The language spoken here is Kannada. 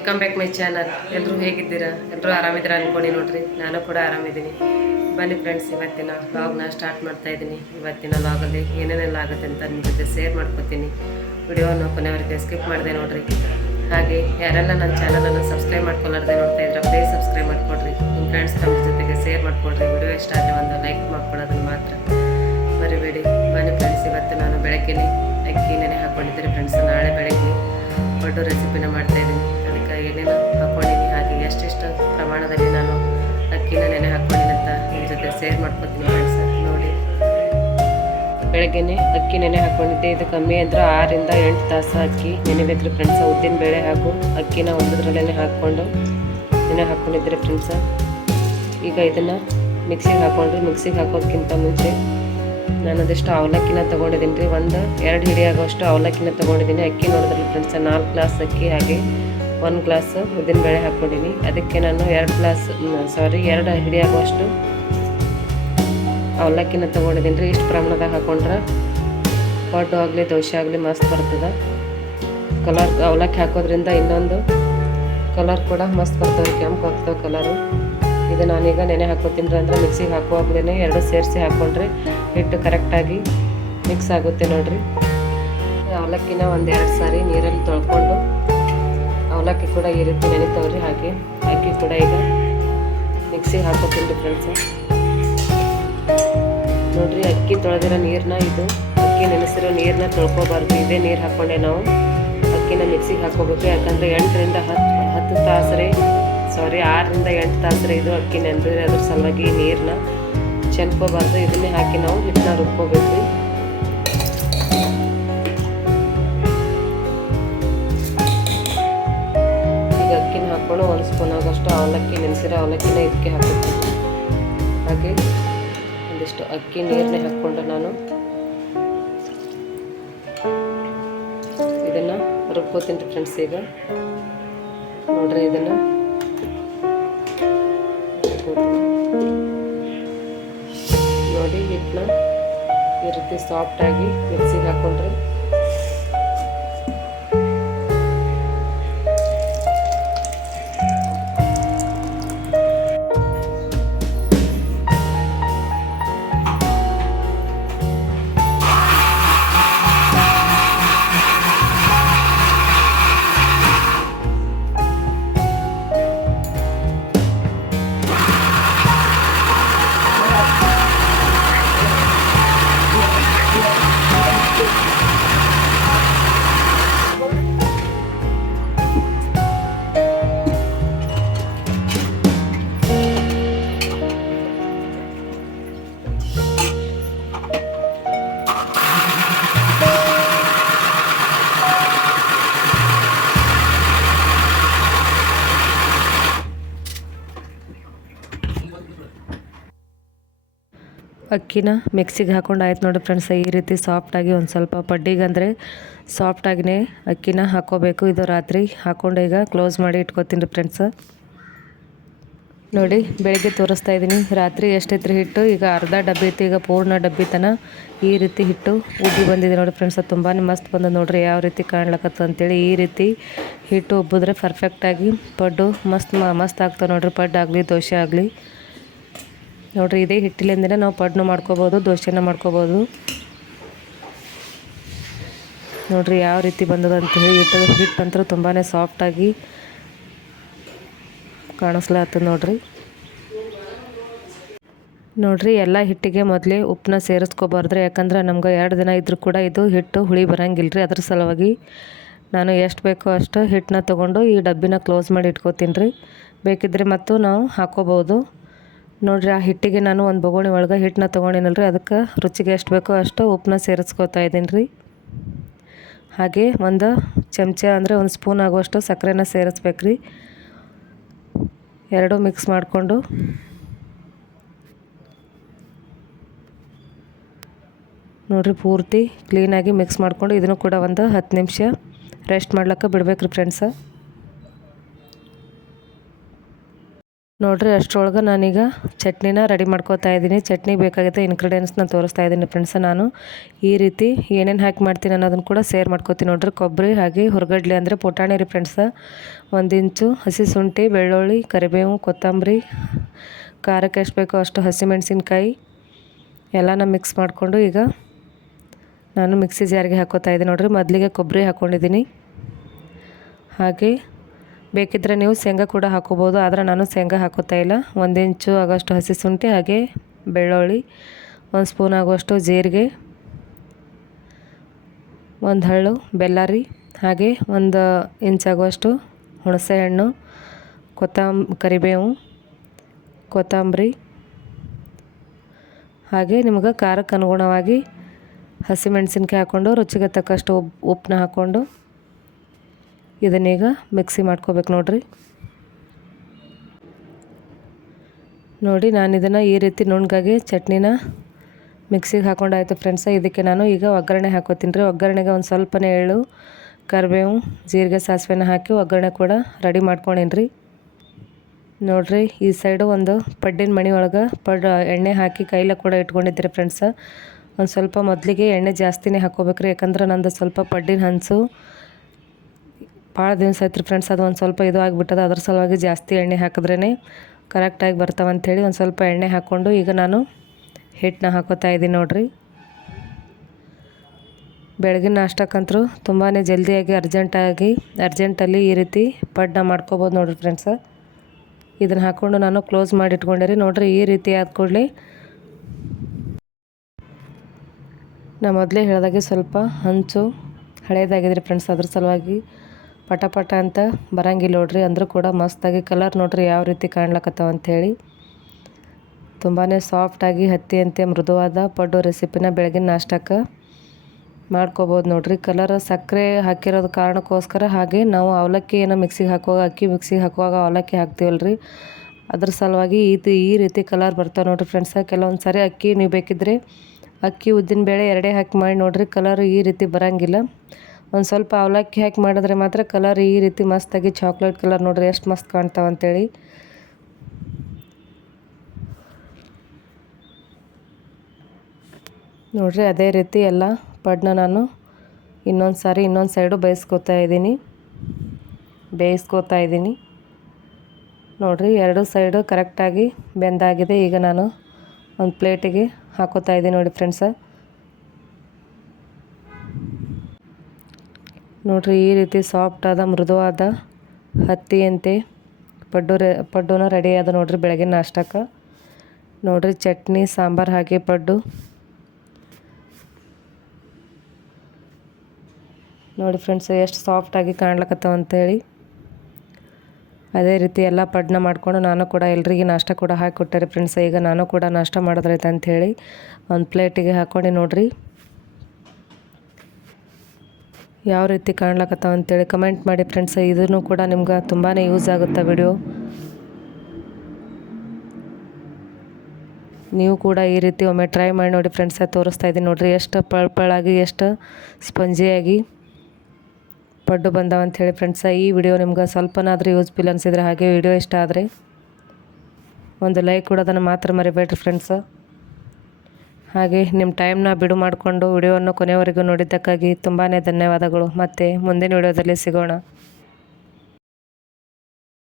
Welcome back my channel. ಎಲ್ಲರೂ ಹೇಗಿದ್ದೀರಾ? ಎಲ್ಲರೂ ಆರಾಮಿದ್ದೀರಾ ಅನ್ಕೊಂಡು ನೋಡ್ರಿ, ನಾನು ಕೂಡ ಆರಾಮಿದ್ದೀನಿ. ಬನ್ನಿ ಫ್ರೆಂಡ್ಸ್, ಇವತ್ತಿನ ವ್ಲಾಗ್ನ ಸ್ಟಾರ್ಟ್ ಮಾಡ್ತಾ ಇದ್ದೀನಿ. ಇವತ್ತಿನ ವ್ಲಾಗಲ್ಲಿ ಏನೇನೆಲ್ಲ ಆಗುತ್ತೆ ಅಂತ ನಿಮ್ಮ ಜೊತೆ ಶೇರ್ ಮಾಡ್ಕೊತೀನಿ. ವಿಡಿಯೋನ ಕೊನೆವರೆಗೆ ಸ್ಕಿಪ್ ಮಾಡಿದೆ ನೋಡ್ರಿ. ಹಾಗೆ ಯಾರೆಲ್ಲ ನನ್ನ ಚಾನಲನ್ನು ಸಬ್ಸ್ಕ್ರೈಬ್ ಮಾಡ್ಕೊಳ್ಳಾರ್ದೆ ನೋಡ್ತಾ ಇದ್ರೆ ಪ್ಲೀಸ್ ಸಬ್ಸ್ಕ್ರೈಬ್ ಮಾಡ್ಕೊಡ್ರಿ. ನಿಮ್ಮ ಫ್ರೆಂಡ್ಸ್ ಫ್ಯಾಮಿಲಿ ಜೊತೆಗೆ ಶೇರ್ ಮಾಡ್ಕೊಡ್ರಿ. ವಿಡಿಯೋ ಇಷ್ಟ ಆದರೆ ಒಂದು ಲೈಕ್ ಮಾಡ್ಕೊಳ್ಳೋದನ್ನು ಮಾತ್ರ ಮರಿಬೇಡಿ. ಬನ್ನಿ ಫ್ರೆಂಡ್ಸ್, ಇವತ್ತು ನಾನು ಬೆಳಗ್ಗೆನೇ ಅಕ್ಕಿ ನೆನೆ ಹಾಕ್ಕೊಂಡಿದ್ದೀನಿ ಫ್ರೆಂಡ್ಸ್. ನಾಳೆ ಬೆಳಗ್ಗೆ ದೊಡ್ಡ ರೆಸಿಪಿನ ಮಾಡ್ತಾಯಿದ್ದೀನಿ. ಅದಕ್ಕೆ ಏನೇನು ಹಾಕ್ಕೊಂಡಿನಿ, ಹಾಗೆ ಎಷ್ಟೆಷ್ಟು ಪ್ರಮಾಣದಲ್ಲಿ ನಾನು ಅಕ್ಕಿನ ನೆನೆ ಹಾಕ್ಕೊಂಡಿನಿ ಅಂತ ನಿಮ್ಮ ಜೊತೆ ಶೇರ್ ಮಾಡ್ಕೊತೀನಿ ಫ್ರೆಂಡ್ಸ್. ನೋಡಿ, ಬೆಳಗ್ಗೆನೆ ಅಕ್ಕಿ ನೆನೆ ಹಾಕ್ಕೊಂಡಿದ್ದೆ. ಇದು ಕಮ್ಮಿ ಅಂದರೆ 6 ರಿಂದ 8 ತಾಸು ಅಕ್ಕಿ ನೆನೆಬೇಕ್ರಿ ಫ್ರೆಂಡ್ಸ. ಉದ್ದಿನ ಬೇಳೆ ಹಾಗೂ ಅಕ್ಕಿನ ಒಂದರಲ್ಲೇ ಹಾಕ್ಕೊಂಡು ನೆನೆ ಹಾಕ್ಕೊಂಡಿದ್ರಿ ಫ್ರೆಂಡ್ಸ. ಈಗ ಇದನ್ನು ಮಿಕ್ಸಿಗೆ ಹಾಕೋದಕ್ಕಿಂತ ಮುಂಚೆ ನಾನು ಅದಷ್ಟು ಅವಲಕ್ಕಿನ ತೊಗೊಂಡಿದ್ದೀನಿ ರೀ. 1-2 ಹಿಡಿ ಆಗೋಷ್ಟು ಅವಲಕ್ಕಿನ ತೊಗೊಂಡಿದ್ದೀನಿ. ಅಕ್ಕಿ ನೋಡಿದ್ರಲ್ಲಿ ಫ್ರೆಂಡ್ಸ 4 ಗ್ಲಾಸ್ ಅಕ್ಕಿ ಹಾಗೆ 1 ಗ್ಲಾಸ್ ಉದ್ದಿನ ಬೇಳೆ ಹಾಕ್ಕೊಂಡಿನಿ. ಅದಕ್ಕೆ ನಾನು 2 ಹಿಡಿ ಆಗುವಷ್ಟು ಅವಲಕ್ಕಿನ ತೊಗೊಂಡಿದ್ದೀನಿ ರೀ. ಇಷ್ಟು ಪ್ರಮಾಣದಾಗ ಹಾಕೊಂಡ್ರೆ ಪಡ್ಡು ಆಗಲಿ ದೋಸೆ ಆಗಲಿ ಮಸ್ತ್ ಬರ್ತದೆ. ಕಲರ್ ಅವಲಕ್ಕಿ ಹಾಕೋದ್ರಿಂದ ಇನ್ನೊಂದು ಕಲರ್ ಕೂಡ ಮಸ್ತ್ ಬರ್ತವೆ, ಕೆಂಪು ಆಗ್ತವೆ ಕಲರು. ಇದು ನಾನೀಗ ನೆನೆ ಹಾಕೋತೀನಿ ಅಂದರೆ ಮಿಕ್ಸಿಗೆ ಹಾಕುವಾಗಲೇ 2 ಸೇರಿಸಿ ಹಾಕ್ಕೊಂಡ್ರೆ ಹಿಟ್ಟು ಕರೆಕ್ಟಾಗಿ ಮಿಕ್ಸ್ ಆಗುತ್ತೆ ನೋಡಿರಿ. ಅವಲಕ್ಕಿನ 1-2 ಸಾರಿ ನೀರಲ್ಲಿ ತೊಳ್ಕೊಂಡು ಅವಲಕ್ಕಿ ಕೂಡ ಈ ರೀತಿ ನೆನಿತಾವ್ರಿ. ಹಾಗೆ ಅಕ್ಕಿ ಕೂಡ ಈಗ ಮಿಕ್ಸಿಗೆ ಹಾಕೋತೀನಿ ಫ್ರೆಂಡ್ಸು. ನೋಡಿರಿ, ಅಕ್ಕಿ ತೊಳೆದಿರೋ ನೀರನ್ನ, ಇದು ಅಕ್ಕಿ ನೆನೆಸಿರೋ ನೀರನ್ನ ತೊಳ್ಕೊಬಾರ್ದು. ಇದೇ ನೀರು ಹಾಕ್ಕೊಂಡೆ ನಾವು ಅಕ್ಕಿನ ಮಿಕ್ಸಿಗೆ ಹಾಕೋಬೇಕು. ಯಾಕಂದರೆ 8-10 ತಾಸರೆ 6-8 ತಾಸರೆ ಇದು ಅಕ್ಕಿ ನೆನೆದ್ರೆ ಅದ್ರ ಸಲುವಾಗಿ ನೀರನ್ನ ಚೆನ್ಕೋಬಾರ್ದು. ಇದನ್ನೇ ಹಾಕಿ ನಾವು ಹಿಟ್ಟನ್ನ ರುಬ್ಕೋಬೇಕು. ಈಗ ಅಕ್ಕಿನ ಹಾಕ್ಕೊಂಡು 1 ಸ್ಪೂನ್ ಆಗೋಷ್ಟು ಅವಲಕ್ಕಿ, ನೆನೆಸಿರೋ ಅವಲಕ್ಕಿನ ಇದಕ್ಕೆ ಹಾಕೋತೀನಿ. ಹಾಗೆ ಒಂದಿಷ್ಟು ಅಕ್ಕಿ ನೀರನ್ನೇ ಹಾಕ್ಕೊಂಡು ನಾನು ಇದನ್ನು ರುಬ್ಕೋತೀನಿ ಫ್ರೆಂಡ್ಸ್. ಈಗ ನೋಡ್ರಿ, ಇದನ್ನು ನೋಡಿ, ಹಿಟ್ಟನ್ನ ಈ ರೀತಿ ಸಾಫ್ಟಾಗಿ ಮಿಕ್ಸಿಗೆ ಹಾಕ್ಕೊಂಡ್ರೆ ಅಕ್ಕಿನ ಮಿಕ್ಸಿಗೆ ಹಾಕೊಂಡು ಆಯ್ತು ನೋಡಿ ಫ್ರೆಂಡ್ಸ್. ಈ ರೀತಿ ಸಾಫ್ಟಾಗಿ ಒಂದು ಸ್ವಲ್ಪ ಪಡ್ಡಿಗಂದರೆ ಸಾಫ್ಟಾಗಿಯೇ ಅಕ್ಕಿನ ಹಾಕ್ಕೋಬೇಕು. ಇದು ರಾತ್ರಿ ಹಾಕ್ಕೊಂಡು ಈಗ ಕ್ಲೋಸ್ ಮಾಡಿ ಇಟ್ಕೊತೀನಿ ರೀ ಫ್ರೆಂಡ್ಸ್. ನೋಡಿ, ಬೆಳಗ್ಗೆ ತೋರಿಸ್ತಾ ಇದ್ದೀನಿ. ರಾತ್ರಿ ಎಷ್ಟೈತ್ರಿ ಹಿಟ್ಟು, ಈಗ ಅರ್ಧ ಡಬ್ಬಿ ಇತ್ತು, ಈಗ ಪೂರ್ಣ ಡಬ್ಬಿ ತನ ಈ ರೀತಿ ಹಿಟ್ಟು ಉಬ್ಬಿ ಬಂದಿದೆ ನೋಡಿ ಫ್ರೆಂಡ್ಸ್. ತುಂಬಾ ಮಸ್ತ್ ಬಂದ ನೋಡ್ರಿ, ಯಾವ ರೀತಿ ಕಾಣ್ಲಕತ್ತ ಅಂತೇಳಿ. ಈ ರೀತಿ ಹಿಟ್ಟು ಉಬ್ಬಿದ್ರೆ ಪರ್ಫೆಕ್ಟಾಗಿ ಪಡ್ಡು ಮಸ್ತ್ ಆಗ್ತವೆ ನೋಡ್ರಿ. ಪಡ್ಡು ಆಗಲಿ ದೋಸೆ ಆಗಲಿ ನೋಡಿರಿ, ಇದೇ ಹಿಟ್ಟಿಲಿಂದನೇ ನಾವು ಪಡ್ಡನ್ನು ಮಾಡ್ಕೋಬೋದು, ದೋಸೆನ ಮಾಡ್ಕೋಬೋದು. ನೋಡಿರಿ ಯಾವ ರೀತಿ ಬಂದದ ಅಂತೇಳಿ. ಹಿಟ್ಟಂತೂ ತುಂಬಾ ಸಾಫ್ಟಾಗಿ ಕಾಣಿಸ್ಲಾಗ್ತದೆ ನೋಡ್ರಿ. ಎಲ್ಲ ಹಿಟ್ಟಿಗೆ ಮೊದಲೇ ಉಪ್ಪನ್ನ ಸೇರಿಸ್ಕೋಬಾರ್ದ್ರಿ. ಯಾಕಂದ್ರೆ ನಮ್ಗೆ 2 ದಿನ ಇದ್ರೂ ಕೂಡ ಇದು ಹಿಟ್ಟು ಹುಳಿ ಬರೋಂಗಿಲ್ಲ ರೀ. ಅದ್ರ ಸಲುವಾಗಿ ನಾನು ಎಷ್ಟು ಬೇಕೋ ಅಷ್ಟು ಹಿಟ್ಟನ್ನ ತೊಗೊಂಡು ಈ ಡಬ್ಬಿನ ಕ್ಲೋಸ್ ಮಾಡಿ ಇಟ್ಕೋತೀನಿ ರೀ. ಬೇಕಿದ್ರೆ ಮತ್ತು ನಾವು ಹಾಕೋಬೋದು ನೋಡಿರಿ. ಆ ಹಿಟ್ಟಿಗೆ ನಾನು ಒಂದು ಬೊಗೋಣಿ ಒಳಗೆ ಹಿಟ್ಟನ್ನ ತೊಗೊಂಡಿನಲ್ರಿ, ಅದಕ್ಕೆ ರುಚಿಗೆ ಎಷ್ಟು ಬೇಕೋ ಅಷ್ಟು ಉಪ್ಪನ್ನ ಸೇರಿಸ್ಕೋತಾ ಇದ್ದೀನಿ ರೀ. ಹಾಗೆ 1 ಚಮಚ ಅಂದರೆ 1 ಸ್ಪೂನ್ ಆಗುವಷ್ಟು ಸಕ್ಕರೆನ ಸೇರಿಸ್ಬೇಕು ರೀ. 2 ಮಿಕ್ಸ್ ಮಾಡಿಕೊಂಡು ನೋಡಿರಿ, ಪೂರ್ತಿ ಕ್ಲೀನಾಗಿ ಮಿಕ್ಸ್ ಮಾಡಿಕೊಂಡು ಇದನ್ನು ಕೂಡ ಒಂದು 10 ನಿಮಿಷ ರೆಸ್ಟ್ ಮಾಡ್ಲಿಕ್ಕೆ ಬಿಡ್ಬೇಕು ರೀ ಫ್ರೆಂಡ್ಸ. ನೋಡಿರಿ ಅಷ್ಟರೊಳಗೆ ನಾನೀಗ ಚಟ್ನಿನ ರೆಡಿ ಮಾಡ್ಕೋತಾ ಇದ್ದೀನಿ. ಚಟ್ನಿ ಬೇಕಾಗುತ್ತೆ ಇಂಗ್ರೀಡಿಯೆಂಟ್ಸ್ನ ತೋರಿಸ್ತಾ ಇದ್ದೀನಿ ಫ್ರೆಂಡ್ಸ್. ನಾನು ಈ ರೀತಿ ಏನೇನು ಹಾಕಿ ಮಾಡ್ತೀನಿ ಅನ್ನೋದನ್ನು ಕೂಡ ಶೇರ್ ಮಾಡ್ಕೋತೀನಿ ನೋಡಿರಿ. ಕೊಬ್ಬರಿ ಹಾಗೆ ಹುರ್ಗಡ್ಲೆ ಅಂದರೆ ಪುಟಾಣಿ ರೀ ಫ್ರೆಂಡ್ಸ, 1 ಇಂಚು ಹಸಿ ಶುಂಠಿ, ಬೆಳ್ಳುಳ್ಳಿ, ಕರಿಬೇವು, ಕೊತ್ತಂಬರಿ, ಖಾರಕ್ಕೆ ಎಷ್ಟು ಬೇಕೋ ಅಷ್ಟು ಹಸಿಮೆಣಸಿನ್ಕಾಯಿ ಎಲ್ಲನ ಮಿಕ್ಸ್ ಮಾಡಿಕೊಂಡು ಈಗ ನಾನು ಮಿಕ್ಸಿ ಜಾರಿಗೆ ಹಾಕೋತಾ ಇದ್ದೀನಿ ನೋಡಿರಿ. ಮೊದಲಿಗೆ ಕೊಬ್ಬರಿ ಹಾಕ್ಕೊಂಡಿದ್ದೀನಿ. ಹಾಗೆ ಬೇಕಿದ್ದರೆ ನೀವು ಶೇಂಗಾ ಕೂಡ ಹಾಕೋಬೋದು, ಆದರೆ ನಾನು ಶೇಂಗಾ ಹಾಕೋತಾ ಇಲ್ಲ. 1 ಇಂಚು ಆಗೋಷ್ಟು ಹಸಿ ಶುಂಠಿ, ಹಾಗೆ ಬೆಳ್ಳುಳ್ಳಿ, 1 ಸ್ಪೂನ್ ಆಗುವಷ್ಟು ಜೀರಿಗೆ, 1 ಹರಳು ಬೆಲ್ಲ ರೀ, ಹಾಗೆ 1 ಇಂಚ್ ಆಗುವಷ್ಟು ಹುಣಸೆ ಹಣ್ಣು, ಕರಿಬೇವು, ಕೊತ್ತಂಬರಿ, ಹಾಗೆ ನಿಮ್ಗೆ ಖಾರಕ್ಕೆ ಅನುಗುಣವಾಗಿ ಹಸಿಮೆಣಸಿನ್ಕಾಯಿ ಹಾಕ್ಕೊಂಡು ರುಚಿಗೆ ತಕ್ಕಷ್ಟು ಉಪ್ಪನ್ನ ಹಾಕ್ಕೊಂಡು ಇದನ್ನೀಗ ಮಿಕ್ಸಿ ಮಾಡ್ಕೋಬೇಕು ನೋಡಿರಿ. ನೋಡಿ ನಾನು ಇದನ್ನು ಈ ರೀತಿ ನುಣ್ಣಗಾಗಿ ಚಟ್ನಿನ ಮಿಕ್ಸಿಗೆ ಹಾಕೊಂಡಾಯ್ತು ಫ್ರೆಂಡ್ಸ. ಇದಕ್ಕೆ ನಾನು ಈಗ ಒಗ್ಗರಣೆ ಹಾಕೋತೀನಿ ರೀ. ಒಗ್ಗರಣೆಗೆ ಒಂದು ಸ್ವಲ್ಪನೇ ಎಳ್ಳು, ಕರಿಬೇವು, ಜೀರಿಗೆ, ಸಾಸಿವೆನ ಹಾಕಿ ಒಗ್ಗರಣೆ ಕೂಡ ರೆಡಿ ಮಾಡ್ಕೊಂಡೀನಿ ರೀ. ನೋಡಿರಿ ಈ ಸೈಡು ಒಂದು ಪಡ್ಡಿನ ಮಣಿ ಒಳಗೆ ಎಣ್ಣೆ ಹಾಕಿ ಕೈಲ ಕೂಡ ಇಟ್ಕೊಂಡಿದ್ದೀರಿ ಫ್ರೆಂಡ್ಸ. ಒಂದು ಸ್ವಲ್ಪ ಮೊದಲಿಗೆ ಎಣ್ಣೆ ಜಾಸ್ತಿನೇ ಹಾಕ್ಕೋಬೇಕ್ರಿ, ಯಾಕಂದ್ರೆ ನಂದು ಸ್ವಲ್ಪ ಪಡ್ಡಿನ ಹಂಚು ಭಾಳ ದಿವಸ ಆಯ್ತು ಫ್ರೆಂಡ್ಸ್, ಅದು ಒಂದು ಸ್ವಲ್ಪ ಇದು ಆಗಿಬಿಟ್ಟದ. ಅದ್ರ ಸಲುವಾಗಿ ಜಾಸ್ತಿ ಎಣ್ಣೆ ಹಾಕಿದ್ರೇ ಕರೆಕ್ಟಾಗಿ ಬರ್ತಾವಂಥೇಳಿ ಒಂದು ಸ್ವಲ್ಪ ಎಣ್ಣೆ ಹಾಕ್ಕೊಂಡು ಈಗ ನಾನು ಹಿಟ್ಟನ್ನ ಹಾಕೋತಾ ಇದ್ದೀನಿ ನೋಡಿರಿ. ಬೆಳಗಿನ ನಾಷ್ಟಕ್ಕಂತರೂ ತುಂಬಾ ಜಲ್ದಿಯಾಗಿ ಅರ್ಜೆಂಟಲ್ಲಿ ಈ ರೀತಿ ಪಡ್ಡನ್ನ ಮಾಡ್ಕೋಬೋದು ನೋಡಿರಿ ಫ್ರೆಂಡ್ಸ. ಇದನ್ನು ಹಾಕ್ಕೊಂಡು ನಾನು ಕ್ಲೋಸ್ ಮಾಡಿ ಇಟ್ಕೊಂಡಿರಿ ನೋಡಿರಿ. ಈ ರೀತಿ ಆದ ಕೂಡಲೇ ನಾ ಮೊದಲೇ ಹೇಳಿದಾಗೆ ಸ್ವಲ್ಪ ಹಂಚು ಹಳೇದಾಗಿದ್ರಿ ಫ್ರೆಂಡ್ಸ್, ಅದ್ರ ಸಲುವಾಗಿ ಪಟ ಅಂತ ಬರಂಗಿಲ್ಲ ನೋಡ್ರಿ. ಅಂದರೂ ಕೂಡ ಮಸ್ತಾಗಿ ಕಲರ್ ನೋಡ್ರಿ ಯಾವ ರೀತಿ ಕಾಣ್ಲಕತ್ತಾವ ಅಂಥೇಳಿ. ತುಂಬಾ ಸಾಫ್ಟಾಗಿ ಹತ್ತಿಯಂತೆ ಮೃದುವಾದ ಪಡ್ಡು ರೆಸಿಪಿನ ಬೆಳಗಿನ ನಾಷ್ಟಕ್ಕೆ ಮಾಡ್ಕೋಬೋದು ನೋಡ್ರಿ. ಕಲರ್ ಸಕ್ಕರೆ ಹಾಕಿರೋದು ಕಾರಣಕ್ಕೋಸ್ಕರ, ಹಾಗೆ ನಾವು ಅವಲಕ್ಕಿ ಏನೋ ಅಕ್ಕಿ ಮಿಕ್ಸಿಗೆ ಹಾಕುವಾಗ ಅವಲಕ್ಕಿ ಹಾಕ್ತೀವಲ್ರಿ, ಅದ್ರ ಸಲುವಾಗಿ ಈ ರೀತಿ ಕಲರ್ ಬರ್ತಾವೆ ನೋಡ್ರಿ ಫ್ರೆಂಡ್ಸ. ಕೆಲವೊಂದು ಸಾರಿ ಅಕ್ಕಿ ನೀವು ಬೇಕಿದ್ರೆ ಅಕ್ಕಿ ಉದ್ದಿನ ಬೇಳೆ ಎರಡೇ ಹಾಕಿ ಮಾಡಿ ನೋಡ್ರಿ, ಕಲರ್ ಈ ರೀತಿ ಬರೋಂಗಿಲ್ಲ. ಒಂದು ಸ್ವಲ್ಪ ಅವಲಕ್ಕಿ ಹಾಕಿ ಮಾಡಿದ್ರೆ ಮಾತ್ರ ಕಲರ್ ಈ ರೀತಿ ಮಸ್ತಾಗಿ ಚಾಕ್ಲೇಟ್ ಕಲರ್ ನೋಡ್ರಿ ಎಷ್ಟು ಮಸ್ತ್ ಕಾಣ್ತಾವಂತೇಳಿ. ನೋಡ್ರಿ ಅದೇ ರೀತಿ ಎಲ್ಲ ಪಡ್ಡನ್ನ ನಾನು ಇನ್ನೊಂದು ಸೈಡು ಬೇಯಿಸ್ಕೋತಾ ಇದ್ದೀನಿ ನೋಡ್ರಿ. ಎರಡು ಸೈಡು ಕರೆಕ್ಟಾಗಿ ಬೆಂದಾಗಿದೆ. ಈಗ ನಾನು ಒಂದು ಪ್ಲೇಟಿಗೆ ಹಾಕೋತಾ ಇದ್ದೀನಿ ನೋಡಿ ಫ್ರೆಂಡ್ಸ. ನೋಡ್ರಿ ಈ ರೀತಿ ಸಾಫ್ಟಾದ ಮೃದುವಾದ ಹತ್ತಿಯಂತೆ ಪಡ್ಡುನ ರೆಡಿ ಆದ ನೋಡ್ರಿ ಬೆಳಗಿನ ನಾಷ್ಟಕ್ಕೆ. ನೋಡ್ರಿ ಚಟ್ನಿ, ಸಾಂಬಾರು ಹಾಗೆ ಪಡ್ಡು ನೋಡಿ ಫ್ರೆಂಡ್ಸ್ ಎಷ್ಟು ಸಾಫ್ಟಾಗಿ ಕಾಣ್ಲಕತ್ತಾವ ಅಂತೇಳಿ. ಅದೇ ರೀತಿ ಎಲ್ಲ ಪಡ್ಡನ್ನ ಮಾಡಿಕೊಂಡು ನಾನು ಕೂಡ ಎಲ್ರಿಗೆ ನಾಷ್ಟ ಕೂಡ ಹಾಕಿಕೊಟ್ಟೆ ಫ್ರೆಂಡ್ಸ್. ಈಗ ನಾನು ಕೂಡ ನಾಷ್ಟ ಮಾಡೋದ್ರೈತೆ ಅಂಥೇಳಿ ಒಂದು ಪ್ಲೇಟಿಗೆ ಹಾಕ್ಕೊಂಡು ನೋಡ್ರಿ ಯಾವ ರೀತಿ ಕಾಣ್ಲಕತ್ತಾವ ಅಂತೇಳಿ ಕಮೆಂಟ್ ಮಾಡಿ ಫ್ರೆಂಡ್ಸ್. ಇದನ್ನು ಕೂಡ ನಿಮ್ಗೆ ತುಂಬಾ ಯೂಸ್ ಆಗುತ್ತೆ ವಿಡಿಯೋ. ನೀವು ಕೂಡ ಈ ರೀತಿ ಒಮ್ಮೆ ಟ್ರೈ ಮಾಡಿ ನೋಡಿ ಫ್ರೆಂಡ್ಸ. ತೋರಿಸ್ತಾ ಇದ್ದೀನಿ ನೋಡಿರಿ ಎಷ್ಟು ಪಳಪಳಾಗಿ ಎಷ್ಟು ಸ್ಪಂಜಿಯಾಗಿ ಪಡ್ಡು ಬಂದಾವಂಥೇಳಿ ಫ್ರೆಂಡ್ಸ. ಈ ವಿಡಿಯೋ ನಿಮ್ಗೆ ಸ್ವಲ್ಪನಾದರೂ ಯೂಸ್ಫುಲ್ ಅನಿಸಿದ್ರೆ, ಹಾಗೆ ವಿಡಿಯೋ ಇಷ್ಟ ಆದರೆ ಒಂದು ಲೈಕ್ ಕೊಡೋದನ್ನು ಮಾತ್ರ ಮರಿಬೇಡ್ರಿ ಫ್ರೆಂಡ್ಸ. ಹಾಗೆ ನಿಮ್ಮ ಟೈಮ್ನ ಬಿಡು ಮಾಡಿಕೊಂಡು ವಿಡಿಯೋವನ್ನು ಕೊನೆಯವರೆಗೂ ನೋಡಿದ್ದಕ್ಕಾಗಿ ತುಂಬಾ ಧನ್ಯವಾದಗಳು. ಮತ್ತು ಮುಂದಿನ ವಿಡಿಯೋದಲ್ಲಿ ಸಿಗೋಣ.